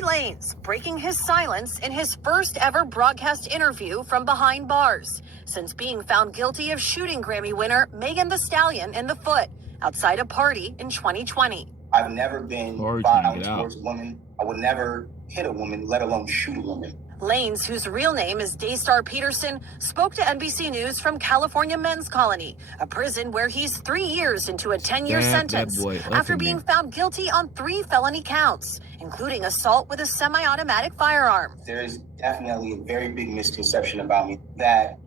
Tory Lanez breaking his silence in his first ever broadcast interview from behind bars since being found guilty of shooting Grammy winner Megan Thee Stallion in the foot outside a party in 2020. I've never been violent towards a woman. I would never hit a woman, let alone shoot a woman. Lanez, whose real name is Daystar Peterson, spoke to NBC News from California Men's Colony, a prison where he's 3 years into a 10-year sentence after being found guilty on 3 felony counts, including assault with a semi-automatic firearm. There is definitely a very big misconception about me that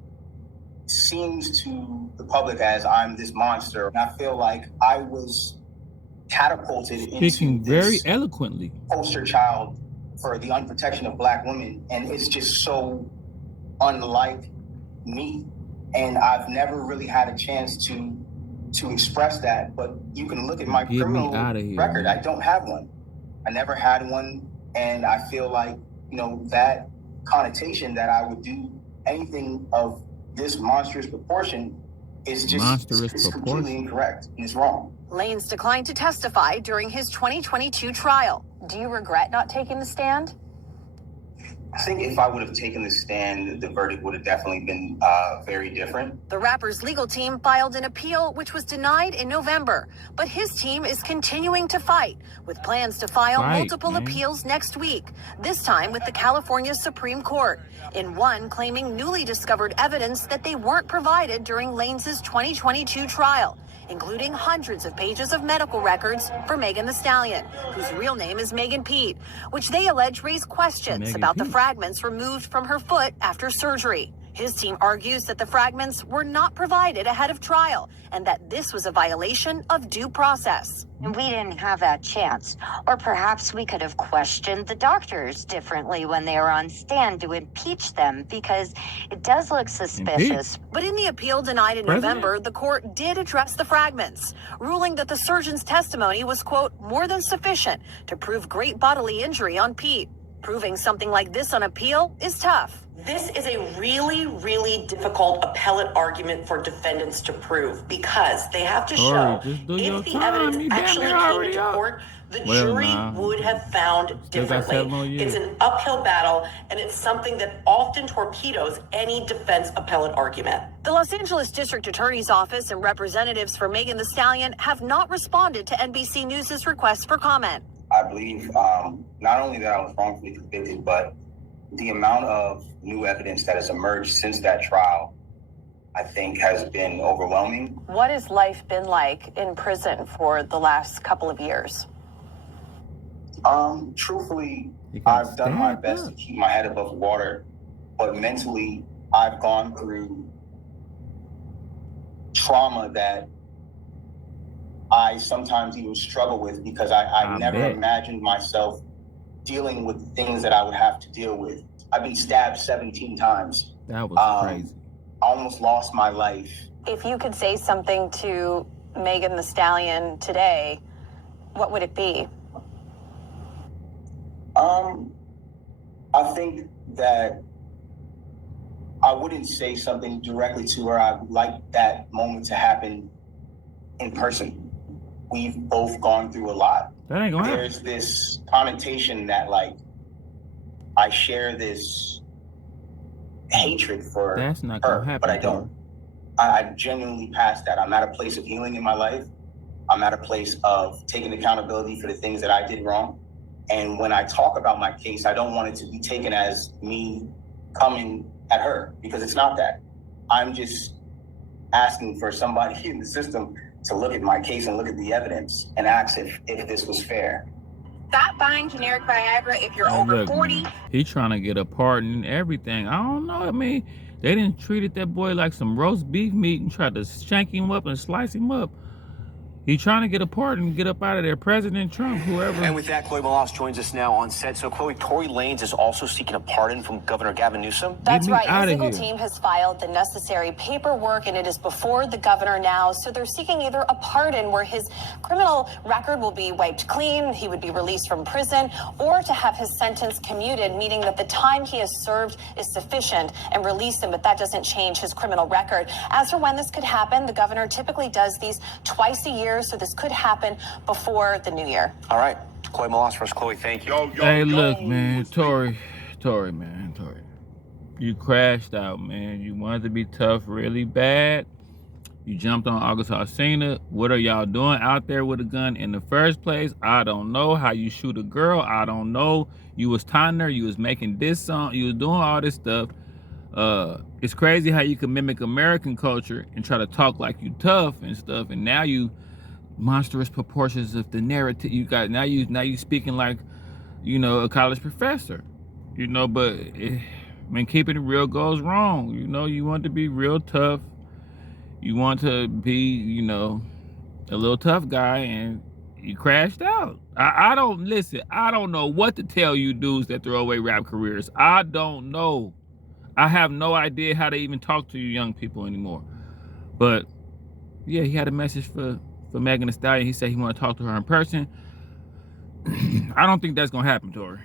seems to the public as I'm this monster. And I feel like I was catapulted into very eloquently poster child for the unprotection of Black women, and it's just so unlike me. And I've never really had a chance to express that. But you can look at my criminal record. I don't have one. I never had one, and I feel like, you know, that connotation that I would do anything of this monstrous proportion is just completely incorrect and it's wrong. Lanez declined to testify during his 2022 trial. Do you regret not taking the stand? I think if I would have taken the stand, the verdict would have definitely been very different. The rapper's legal team filed an appeal, which was denied in November. But his team is continuing to fight, with plans to file multiple appeals next week, this time with the California Supreme Court, in one claiming newly discovered evidence that they weren't provided during Lanez's 2022 trial, including hundreds of pages of medical records for Megan Thee Stallion, whose real name is Megan Pete, which they allege raise questions about the fragments removed from her foot after surgery. His team argues that the fragments were not provided ahead of trial and that this was a violation of due process. And we didn't have that chance. Or perhaps we could have questioned the doctors differently when they were on stand to impeach them, because it does look suspicious. But in the appeal denied in November, the court did address the fragments, ruling that the surgeon's testimony was, quote, more than sufficient to prove great bodily injury on Pete. Proving something like this on appeal is tough. This is a really, really difficult appellate argument for defendants to prove, because they have to show if the evidence actually came to court, the jury would have found differently. It's an uphill battle, and it's something that often torpedoes any defense appellate argument. The Los Angeles District Attorney's Office and representatives for Megan Thee Stallion have not responded to NBC News' request for comment. I believe not only that I was wrongfully convicted, but the amount of new evidence that has emerged since that trial, I think, has been overwhelming. What has life been like in prison for the last couple of years? Truthfully, I've done my best to keep my head above water, but mentally, I've gone through trauma that I sometimes even struggle with, because I never imagined myself dealing with the things that I would have to deal with. I've been stabbed 17 times. That was crazy. I almost lost my life. If you could say something to Megan Thee Stallion today, what would it be? I think that I wouldn't say something directly to her. I'd like that moment to happen in person. We've both gone through a lot. That ain't gonna happen. There's this connotation that, like, I share this hatred for That's not her, gonna happen, but I don't. I genuinely passed that. I'm at a place of healing in my life. I'm at a place of taking accountability for the things that I did wrong. And when I talk about my case, I don't want it to be taken as me coming at her, because it's not that. I'm just asking for somebody in the system to look at my case and look at the evidence and ask if this was fair. Stop buying generic Viagra if you're over 40. He trying to get a pardon and everything. I don't know. I mean, they didn't treated that boy like some roast beef meat and tried to shank him up and slice him up. He trying to get a pardon and get up out of there. President Trump, whoever. And with that, Chloe Molas joins us now on set. So, Chloe, Tory Lanez is also seeking a pardon from Governor Gavin Newsom. That's right. His legal team has filed the necessary paperwork, and it is before the governor now. So they're seeking either a pardon where his criminal record will be wiped clean, he would be released from prison, or to have his sentence commuted, meaning that the time he has served is sufficient, and release him, but that doesn't change his criminal record. As for when this could happen, the governor typically does these twice a year, so this could happen before the new year. All right. Chloe Molas first. Chloe, thank you. Hey, look, man, Tory, man. You crashed out, man. You wanted to be tough really bad. You jumped on August Alsina. What are y'all doing out there with a gun in the first place? I don't know. How you shoot a girl? I don't know. You was taunting her. You was making this song. You was doing all this stuff. It's crazy how you can mimic American culture and try to talk like you tough and stuff. And now you monstrous proportions of the narrative you got. Now you speaking like, you know, a college professor. You know, but when keeping it real goes wrong. You know, you want to be real tough. You want to be, you know, a little tough guy, and you crashed out. I don't know what to tell you dudes that throw away rap careers. I don't know. I have no idea how to even talk to you young people anymore. But yeah, he had a message for Megan Thee Stallion. He said he want to talk to her in person. I don't think that's gonna happen, Tory.